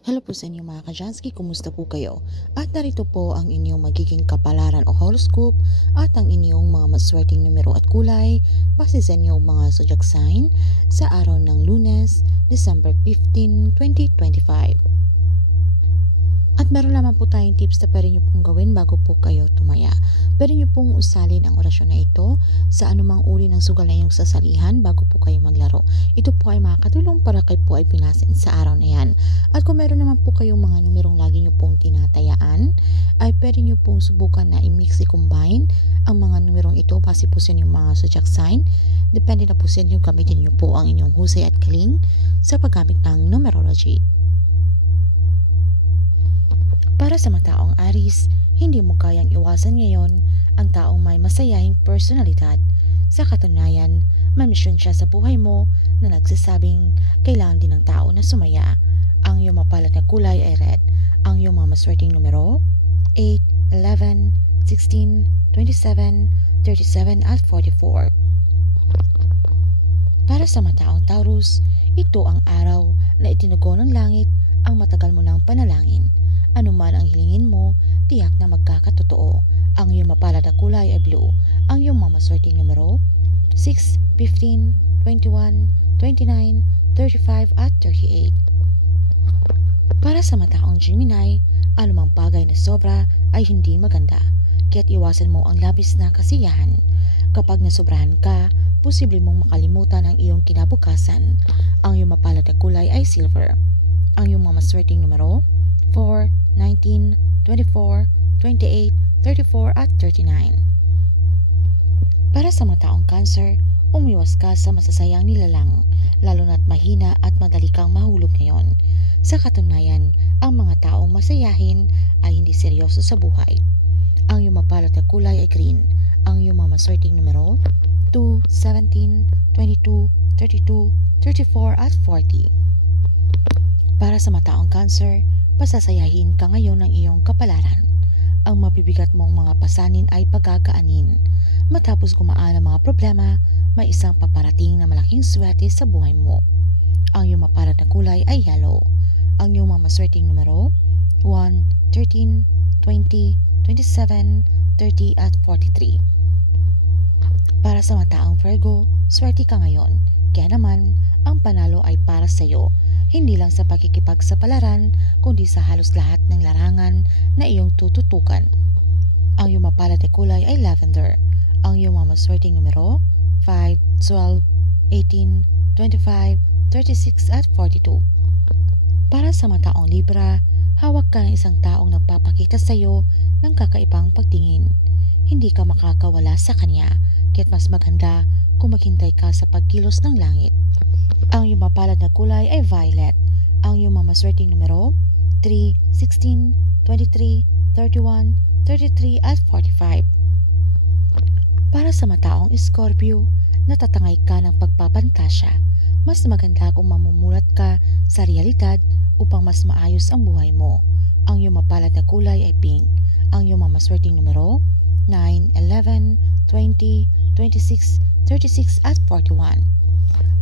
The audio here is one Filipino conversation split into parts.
Hello po sa inyo mga Kajansky, kumusta po kayo? At narito po ang inyong magiging kapalaran o horoscope at ang inyong mga maswerteng numero at kulay base sa inyong mga zodiac sign sa araw ng Lunes, December 15, 2025. At meron naman po tayong tips na pwede nyo pong gawin bago po kayo tumaya. Pwede nyo pong usalin ang orasyon na ito sa anumang uri ng sugal na inyong sasalihan bago po kayo maglaro. Ito po ay makakatulong para kayo po ay pinasin sa araw na yan. At kung meron naman po kayong mga numerong lagi nyo pong tinatayaan, ay pwede nyo pong subukan na i-mix, i-combine ang mga numerong ito base po sa inyong mga zodiac sign. Depende na po sa inyo, gamitin nyo po ang inyong husay at galing sa paggamit ng numerology. Para sa mga taong Aries, hindi mo kayang iwasan ngayon ang taong may masayahing personalidad. Sa katunayan, may misyon siya sa buhay mo na nagsasabing kailangan din ng tao na sumaya. Ang iyong mapalad na kulay ay red. Ang iyong mga maswerteng numero, 8, 11, 16, 27, 37 at 44. Para sa mga taong Taurus, ito ang araw na itinugo ng langit ang matagal mo ng panalangin. Ano man ang hilingin mo, tiyak na magkakatotoo. Ang iyong mapalad na kulay ay blue. Ang iyong mga maswerteng numero, 6, 15, 21, 29, 35 at 38. Para sa mga taong Gemini, anumang bagay na sobra ay hindi maganda. Kaya't iwasan mo ang labis na kasiyahan. Kapag nasobrahan ka, posible mong makalimutan ang iyong kinabukasan. Ang iyong mapalad na kulay ay silver. Ang iyong mga maswerteng numero, 4, 19, 24, 28, 34 at 39. Para sa mga taong Cancer, umiwas ka sa masasayang nilalang, lalo na't mahina at madali kang mahulog ngayon. Sa katunayan, ang mga taong masayahin ay hindi seryoso sa buhay. Ang iyong mapalad na kulay ay green. Ang iyong mga maswerteng numero, 2, 17, 22, 32, 34 at 40. Para sa mga taong Cancer, pasasayahin ka ngayon ng iyong kapalaran. Ang mabibigat mong mga pasanin ay pagkakaanin. Matapos gumaan ang mga problema, may isang paparating na malaking swerte sa buhay mo. Ang iyong mapalad na kulay ay yellow. Ang iyong mga maswerteng numero, 1, 13, 20, 27, 30 at 43. Para sa mga taong Virgo, swerte ka ngayon. Kaya naman, ang panalo ay para sa iyo. Hindi lang sa pakikipagsapalaran, kundi sa halos lahat ng larangan na iyong tututukan. Ang iyong mapalad na kulay ay lavender. Ang iyong mga maswerteng numero, 5, 12, 18, 25, 36 at 42. Para sa mga taong Libra, hawak ka ng isang taong nagpapakita sa iyo ng kakaibang pagtingin. Hindi ka makakawala sa kanya, kaya't mas maganda kung maghintay ka sa pagkilos ng langit. Ang iyong mapalad na kulay ay violet. Ang iyong mga maswerteng numero, 3, 16, 23, 31, 33 at 45. Para sa mga taong Scorpio, natatangay ka ng pagpapantasya. Mas maganda kung mamumulat ka sa realidad upang mas maayos ang buhay mo. Ang iyong mapalad na kulay ay pink. Ang iyong mga maswerteng numero, 9, 11, 20, 26, 36 at 41.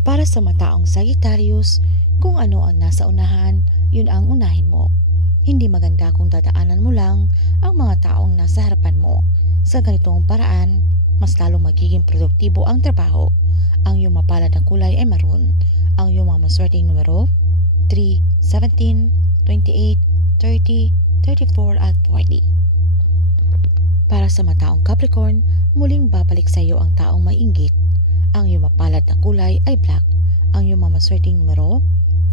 Para sa mataong Sagittarius, kung ano ang nasa unahan, yun ang unahin mo. Hindi maganda kung dadaanan mo lang ang mga taong nasa harapan mo. Sa ganitong paraan, mas lalong magiging produktibo ang trabaho. Ang iyong mapalad na kulay ay maroon. Ang iyong mga maswerteng numero, 3, 17, 28, 30, 34 at 40. Para sa mataong Capricorn, muling babalik sa iyo ang taong mainggit. Ang iyong mapalad na kulay ay black. Ang iyong mga maswerteng numero,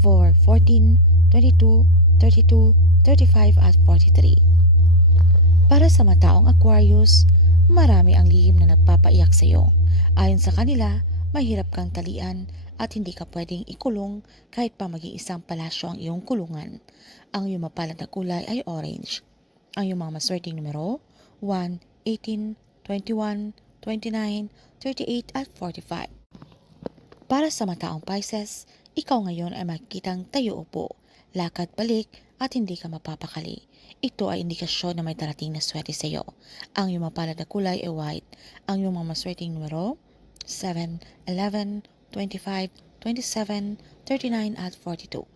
4, 14, 22, 32, 35 at 43. Para sa mga taong Aquarius, marami ang lihim na nagpapaiyak sa iyo. Ayon sa kanila, mahirap kang talian at hindi ka pwedeng ikulong kahit pa maging isang palasyo ang iyong kulungan. Ang iyong mapalad na kulay ay orange. Ang iyong mga maswerteng numero, 1, 18, 21, 29, 38 at 45. Para sa mga taong Pisces, ikaw ngayon ay makikitang tayo upo, lakad balik at hindi ka mapapakali. Ito ay indikasyon na may darating na swerte sa iyo. Ang iyong mapalad na kulay ay white. Ang iyong mga maswerteng numero, 7, 11, 25, 27, 39 at 42.